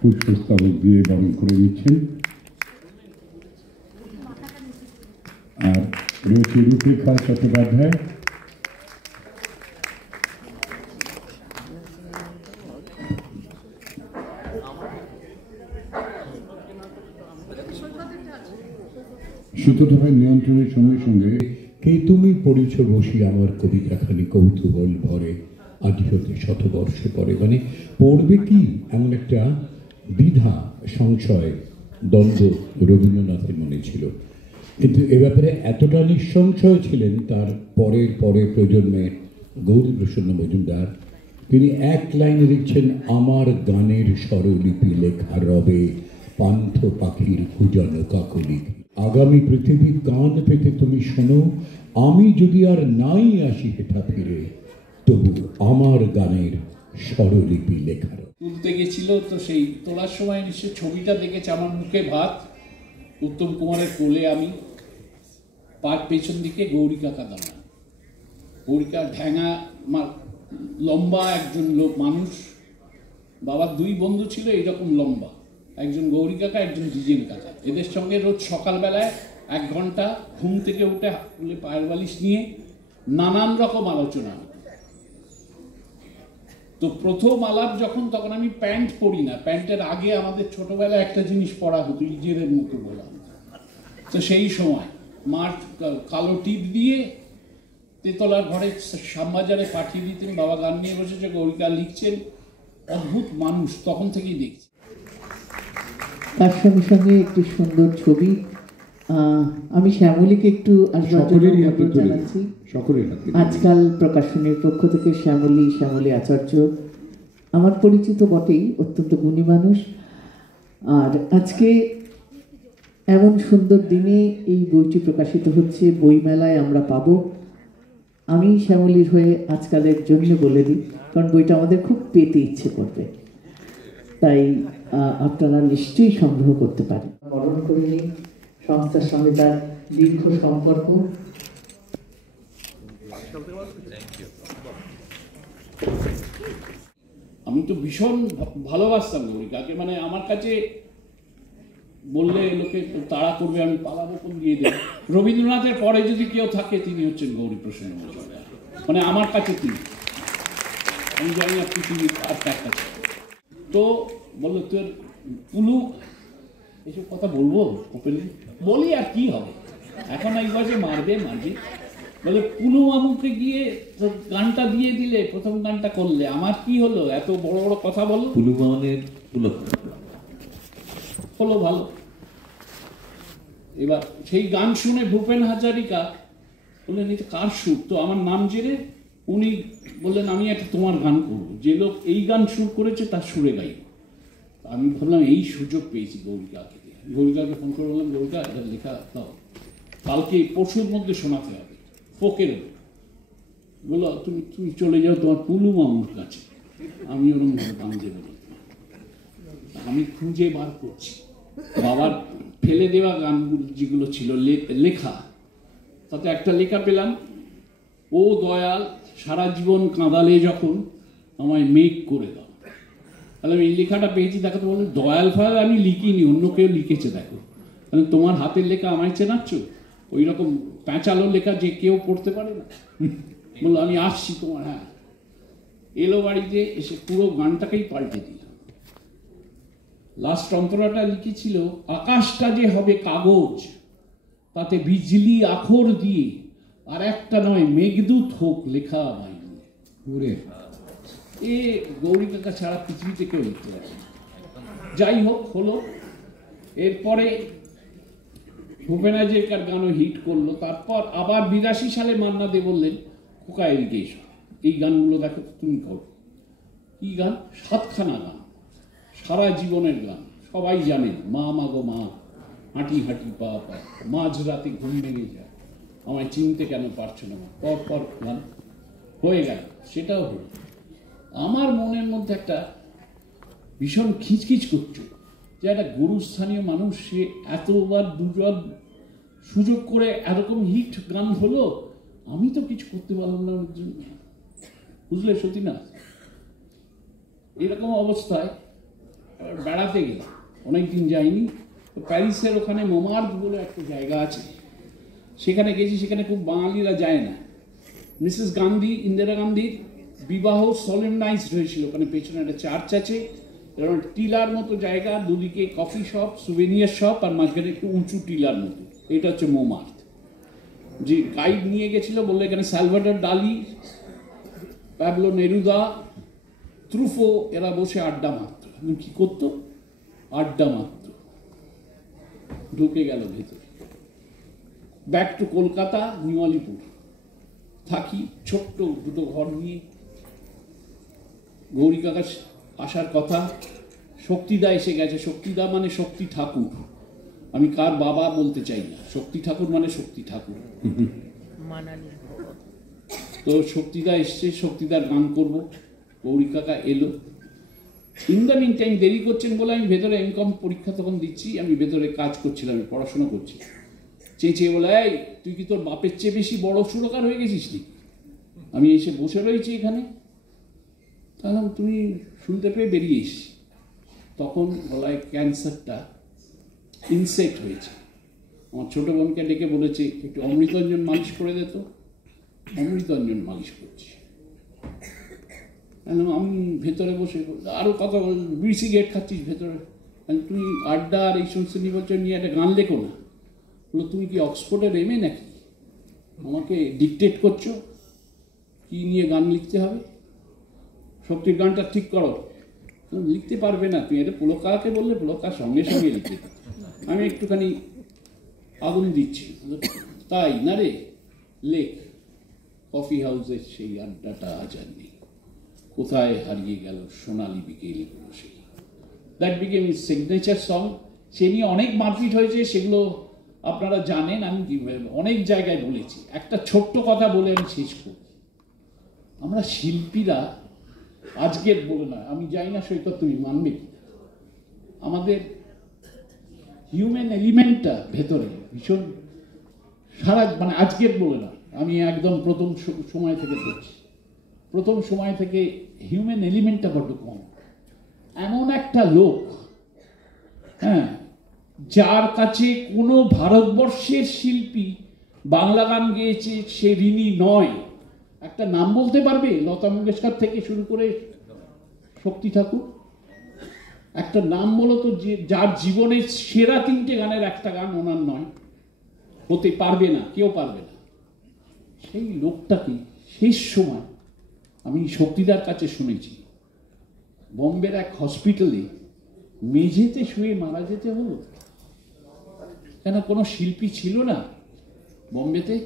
পুষ্পস্তবক দিয়ে বরণ করে দিচ্ছেন। আর রয়েছে রূপরেখা চট্টোপাধ্যায়, সুতোধারায় নিয়ন্ত্রণের সঙ্গে সঙ্গে কে তুমি পড়িছ বসি আমার কবিতাখানি কৌতূহল ভরে আদি হতে শতবর্ষ পরে, মানে পড়বে কি এমন একটা দ্বিধা সংশয় দ্বন্দ্ব রবীন্দ্রনাথের মনে ছিল। কিন্তু এ ব্যাপারে এতটা নিঃসংশয় ছিলেন তার পরের প্রজন্মে গৌরীপ্রসন্ন মজুমদার, তিনি এক লাইনে লিখছেন, আমার গানের স্বরলিপি লেখা রবে পান্থ পাখির কুজন কাকলি। আগামী পৃথিবী কান পেতে তুমি শোনো, আমি যদি আর নাই আসি হেঠা ফিরে, তবু আমার গানের স্বরলিপি লেখার। তুলতে গেছিল তো সেই তোলার সময় নিশ্চয় ছবিটা দেখেছে, আমার মুখে ভাত, উত্তম কুমারের কোলে আমি, পার পেছন দিকে গৌরী কাকা দাঁড়ান। গৌরী কাকা ঢ্যাঙা লম্বা একজন লোক মানুষ, বাবার দুই বন্ধু ছিল এইরকম লম্বা, একজন গৌরী কাকা একজন দ্বিজেন কাকা। এদের সঙ্গে রোজ সকালবেলায় 1 ঘন্টা ঘুম থেকে উঠে পায়ের বালিশ নিয়ে নানান রকম আলোচনা। তো প্রথম আলাপ যখন, তখন আমি প্যান্ট পরি না, প্যান্টের আগে আমাদের ছোটবেলায় একটা জিনিস পরা হতো ইজেরের মতো বলা। তো সেই সময় মার কালো টিপ দিয়ে তেতলার ঘরে শ্যামবাজারে পাঠিয়ে দিতেন, বাবা গান নিয়ে বসেছে, গৌরিকা লিখছেন, অদ্ভুত মানুষ, তখন থেকেই দেখছি। তার সঙ্গে সঙ্গে একটি সুন্দর ছবি। আমি শ্যামলীকে একটু জানাচ্ছি, আজকাল প্রকাশনের পক্ষ থেকে শ্যামলী আচার্য আমার পরিচিত বটেই, অত্যন্ত গুণী মানুষ। আর আজকে এমন সুন্দর দিনে এই বইটি প্রকাশিত হচ্ছে, বইমেলায় আমরা পাবো। আমি শ্যামলীর হয়ে আজকালের জন্য বলে দিই, কারণ বইটা আমাদের খুব পেতে ইচ্ছে করবে, তাই আপনারা নিশ্চয়ই সংগ্রহ করতে পারেন। বরণ করে নিই সংস্থার সঙ্গে তার দীর্ঘ সম্পর্ক। আমি তো ভীষণ ভালোবাসতাম গৌরিকাকে, মানে আমার কাছে বললে লোকে তাড়া করবে, আমি পালাবো কোন দিয়ে দেব। রবীন্দ্রনাথের পরে যদি কেউ থাকে তিনি হচ্ছেন গৌরীপ্রসন্ন মজুমদার, মানে আমার কাছে তিনি, আমি জানি না পৃথিবীর আর কার কাছে। তো বললো তোর পুলু, এসব কথা বলবো ওপেনলি বলি, আর কি হবে এখন, এই বয়সে মারবে। বলে পুলু মামুকে গিয়ে গানটা দিয়ে দিলে, প্রথম গানটা করলে, আমার কি হলো, এত বড় বড় কথা বলো। পুলু মামনের হলো ভালো। এবার সেই গান শুনে ভূপেন হাজারিকা বললেন এটা কার সুর, তো আমার নাম জেনে উনি বললেন আমি একটা তোমার গান করবো, যে লোক এই গান সুর করেছে তার সুরে গাইব। আমি ভাবলাম এই সুযোগ পেয়েছি গৌরিকাকে দিয়ে। গৌরিকাকে ফোন করে বললাম, গৌরিকা এটা লেখা দাও, কালকে পরশুর মধ্যে শোনাতে হবে, ফোকের। বললো তুমি চলে যাও তোমার পুলু মামুর কাছে, আমি ওরকম ভাবে গান দেবো। আমি খুঁজে বার করছি বাবার ফেলে দেওয়া গানগুলো যেগুলো ছিল লেখা, তাতে একটা লেখা পেলাম, ও দয়াল সারা জীবন কাঁদালে যখন আমায় মেঘ করে দাও। তাহলে আমি এই লেখাটা পেয়েছি, দেখাতে বললেন দয়াল ফয়াল আমি লিখিনি, অন্য কেউ লিখেছে, দেখো তাহলে তোমার হাতের লেখা আমায় চেনাচ্ছ, ওই রকম প্যাঁচালো লেখা যে কেউ পড়তে পারে না। বললো আমি আসছি তোমার, হ্যাঁ। এলো বাড়িতে, এসে পুরো গানটাকেই পাল্টে দিল। লাস্ট অন্তরাটা লিখেছিল, আকাশটা যে হবে কাগজ, তাতে বিজলি আখর দিয়ে, আর একটা নয় মেঘদূত হোক লেখা আমায় নিয়ে। এ গৌরী কাকা ছাড়া পৃথিবীতে কেউ লিখতে পারে। যাই হোক হলো। এরপরে ভূপেন হাজারিকার গানও হিট করলো। তারপর আবার 82 সালে মান্না দে বললেন, খোকা এদিকে এসো, এই গানগুলো দেখো তুমি করো। কি গান? 7খানা গান, সারা জীবনের গান, সবাই জানেন। মা মাগো মা, হাঁটি হাঁটি পা পা, মাঝরাতে ঘুম ভেঙে যায়, আমায় চিনতে কেন পারছো না, পর পর গান হয়ে গেল। সেটাও হলো। আমার মনের মধ্যে একটা ভীষণ খিচখিচ করছে যে একটা গুরুস্থানীয় মানুষ, সে এতবার দুজন সুযোগ করে এরকম হিট গান হলো, আমি তো কিছু করতে পারলাম না ওর জন্য, বুঝলে সত্যি না? এরকম অবস্থায় বেড়াতে গেলাম, অনেকদিন যাইনি, তো প্যারিসের ওখানে মোমার্জ বলে একটা জায়গা আছে, সেখানে গেছি। সেখানে খুব বাঙালিরা যায় না। মিসেস গান্ধী, ইন্দিরা গান্ধীর বিবাহ সলেমনাইজড হয়েছিল। ওখানে পেছনে একটা চার্চ আছে, এরকম টিলার মতো জায়গা, দুদিকে কফি শপ, সুভেনিয়ার শপ, আর মাঝখানে একটু উঁচু টিলার মতো। এটা হচ্ছে মোমার্থ। যে গাইড নিয়ে গেছিল বললো এখানে সালভাডর ডালি, প্যাবলো নেরুদা, ত্রুফো এরা বসে আড্ডা মারত। কি করতো? আড্ডা মারত। ঢুকে গেল ভেতরে। ব্যাক টু কলকাতা, নিউ আলিপুর থাকি, ছোট্ট দুটো ঘর নিয়ে। গৌরী কাকা আসার কথা, শক্তিদা এসে গেছে। শক্তিদা মানে শক্তি ঠাকুর, আমি কার বাবা বলতে চাই না, শক্তি ঠাকুর মানে শক্তি ঠাকুর। তো শক্তিদা এসছে, শক্তিদার গান করব। গৌরী কাকা এলো। ইন দ্য মিন টাইম দেরি করছেন বলে আমি ভেতরে এমকম পরীক্ষা তখন দিচ্ছি, আমি ভেতরে কাজ করছিলাম, আমি পড়াশোনা করছি। চেঁচিয়ে বলে, এই তুই কি তোর বাপের চেয়ে বেশি বড় সুরকার হয়ে গেছিস নি? আমি এসে বসে রয়েছি এখানে। তাহলে তুমি শুনতে পেয়ে বেরিয়ে এসছি। তখন গলায় ক্যান্সারটা ইনসেক্ট হয়েছে। আমার ছোট বোনকে ডেকে বলেছে একটু অমৃতঞ্জন মালিশ করে দে তো। অমৃতঞ্জন মালিশ করছি। আমি ভেতরে বসে আরো কথা বল, বিড়ি সিগারেট খাচ্ছিস ভেতরে, তুই আড্ডা আর এই সমস্ত নির্বাচন নিয়ে একটা গান লেখো না। বললো তুমি কি অক্সফোর্ডের এমএ নাকি, আমাকে ডিকটেট করছো কি নিয়ে গান লিখতে হবে? শক্তির গানটা ঠিক করো। লিখতে পারবে না তুমি, এটা পুলকাকে বললে পুলকা সঙ্গে সঙ্গে লিখতে। আমি একটুখানি আগুন দিচ্ছি। তাই না রে, লেখ। কফি হাউসের সেই আড্ডাটা আজ আর নেই, কোথায় হারিয়ে গেল সোনালি বিকেলগুলো। সেই that became his signature song. সে নিয়ে অনেক মারপিট হয়েছে, সেগুলো আপনারা জানেন, আমি অনেক জায়গায় বলেছি। একটা ছোট্ট কথা বলে আমি শেষ করি। আমরা শিল্পীরা আজকের বলে না, আমি জানি না সৈকত তুমি মানবে কি, আমাদের হিউম্যান এলিমেন্টটা ভেতরে ভীষণ সারা, মানে আজকের বলে না, আমি একদম প্রথম সময় থেকে বলছি, প্রথম সময় থেকে হিউম্যান এলিমেন্টটা বড্ড কম। এমন একটা লোক, হ্যাঁ, যার কাছে কোনো ভারতবর্ষের শিল্পী বাংলা গান গেয়েছে সে ঋণী নয়। একটা নাম বলতে পারবে? লতা মঙ্গেশকর থেকে শুরু করে শক্তি ঠাকুর। একটা নাম বলো তো, যে যার জীবনের সেরা 3টে গানের একটা গান ওনার নয়। হতে পারবে না, কেউ পারবে না। সেই লোকটাকে শেষ সময় আমি শক্তিদার কাছে শুনেছি, বোম্বের এক হসপিটালে মেঝেতে শুয়ে মারা যেতে হলো। কেন? কোনো শিল্পী ছিল না বোম্বেতে।